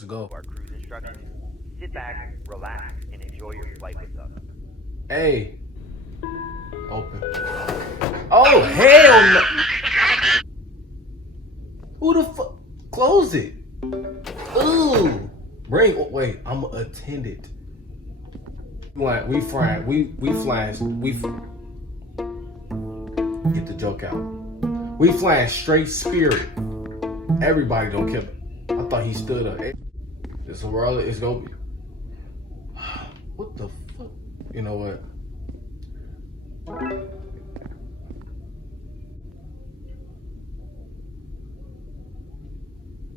Let's go. Our cruise instructions. Sit back, relax, and enjoy your flight with us. Hey. Open. Oh, hell no. Who the fuck? Close it. Ooh. Wait, I'm an attendant. We flying. Get the joke out. We flying straight Spirit. Everybody don't care. I thought he stood up. This world is gonna be. What the fuck? You know what?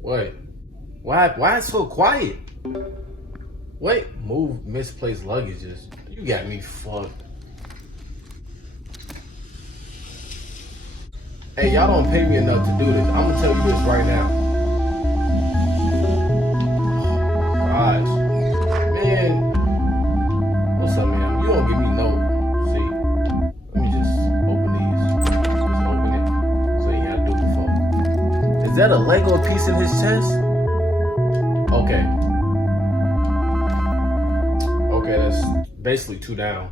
Wait. Why it's so quiet? Wait, move misplaced luggages. You got me fucked. Hey, y'all don't pay me enough to do this. I'm gonna tell you this right now. Gosh. Man. What's up, man? You don't give me no. See. Let me just open these. Just open it. So you had to do it before. Is that a Lego piece in his chest? Okay. Okay, that's basically 2 down.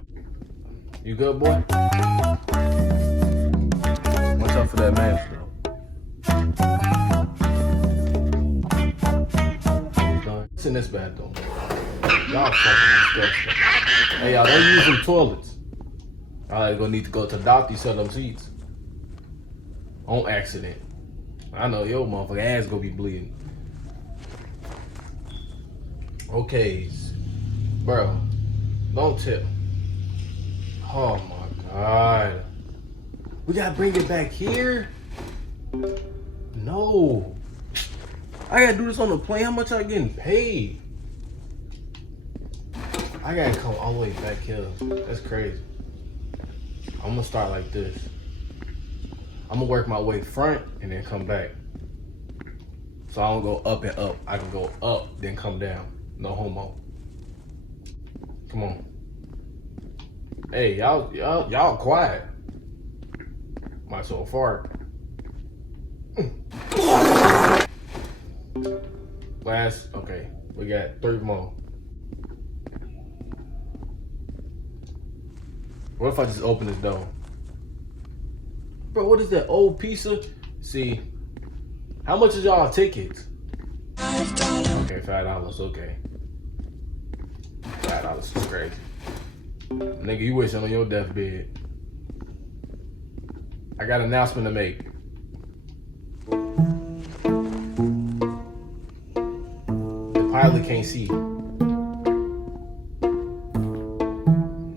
You good, boy? Watch out for that mask, bro. What's in this bathroom? Y'all fucking disgusting. Hey, y'all don't use them toilets. Y'all gonna need to go to the doctor, sell them seats. On accident. I know your motherfucking ass gonna be bleeding. Okay, bro, don't tip. Oh my God. We gotta bring it back here? No. I gotta do this on the plane. How much I getting paid? I gotta come all the way back here. That's crazy. I'm gonna start like this. I'm gonna work my way front and then come back. So I don't go up and up. I can go up, then come down. No homo. Come on. Hey, y'all quiet. Might as well fart. Last, okay. We got 3 more. What if I just open this door? Bro, what is that old piece of? See, how much is y'all tickets? Okay, $5, okay. $5 is crazy. Nigga, you wishing on your deathbed. I got an announcement to make. The pilot can't see.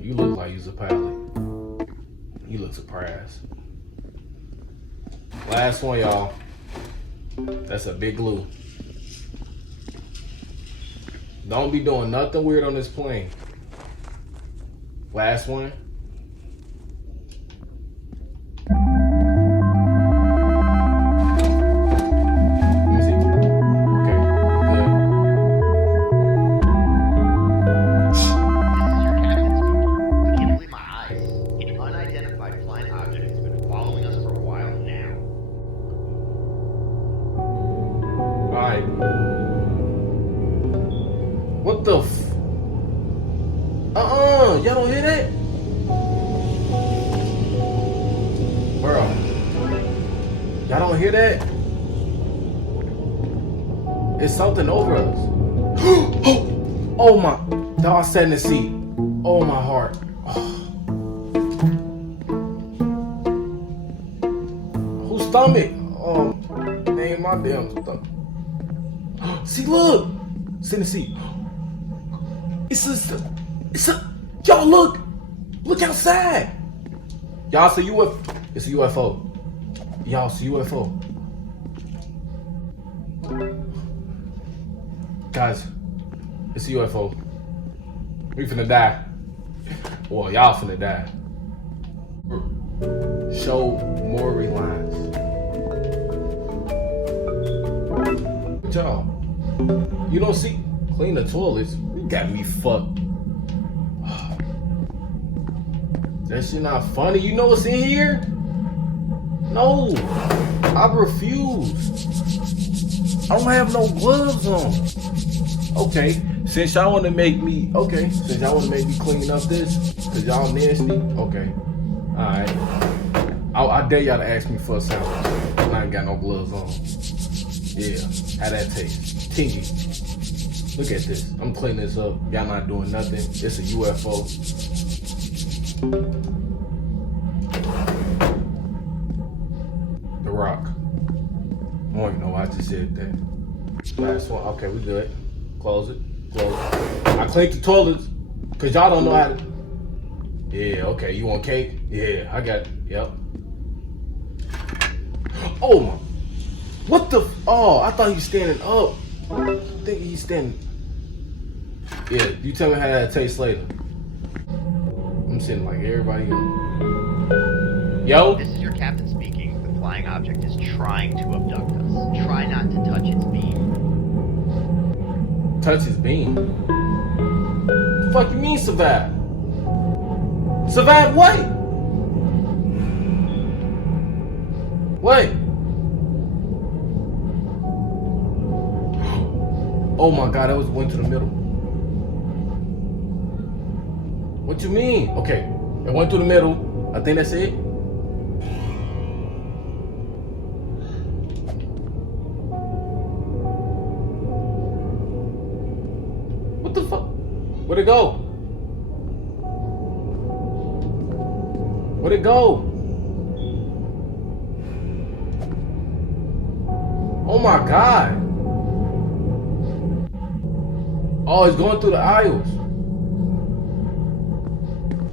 You look like you's a pilot. You look surprised. Last one, y'all. That's a big glue. Don't be doing nothing weird on this plane. Last one. Let me see. Okay, good. This is your captain speaking. I can't believe my eyes. An unidentified flying object has been following us for a while now. Alright. What the f? Y'all don't hear that? Bro. Y'all don't hear that? It's something over us. Oh my. Dog sat in the seat. Oh my heart. Whose stomach? Oh, ain't my damn stomach. See, look. It's in the seat. Y'all look outside. Y'all see UFO. It's a UFO. Y'all see UFO. Guys, it's a UFO. We finna die. Well, y'all finna die. Show more lines. Y'all, you don't see? Clean the toilets. You got me fucked. That shit not funny. You know what's in here? No, I refuse. I don't have no gloves on. Okay, since y'all wanna make me clean up this, cause y'all nasty. Okay, all right. I dare y'all to ask me for a sample. I ain't got no gloves on. Yeah, how that taste? Tingy. Look at this. I'm cleaning this up. Y'all not doing nothing. It's a UFO. The Rock. I don't even know why I just said that. Last one. Okay, we good. Close it. Close it. I cleaned the toilets because y'all don't know how to. Yeah, okay. You want cake? Yeah, I got it. Yep. Oh my. What the? Oh, I thought he was standing up. I think he's standing. Yeah, you tell me how that tastes later. I'm sitting like everybody else. Yo? This is your captain speaking. The flying object is trying to abduct us. Try not to touch its beam. Touch his beam? The fuck you mean survive? Survive what? Wait. Oh my god, that went to the middle. What you mean? Okay, it went to the middle. I think that's it. What the fuck? Where'd it go? Where'd it go? Oh my god. Oh, it's going through the aisles.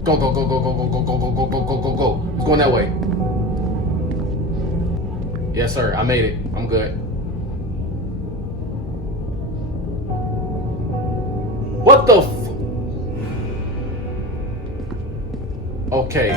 Go, go, go, go, go, go, go, go, go, go, go, go, go, go. It's going that way. Yes, sir. I made it. I'm good. What the f... Okay.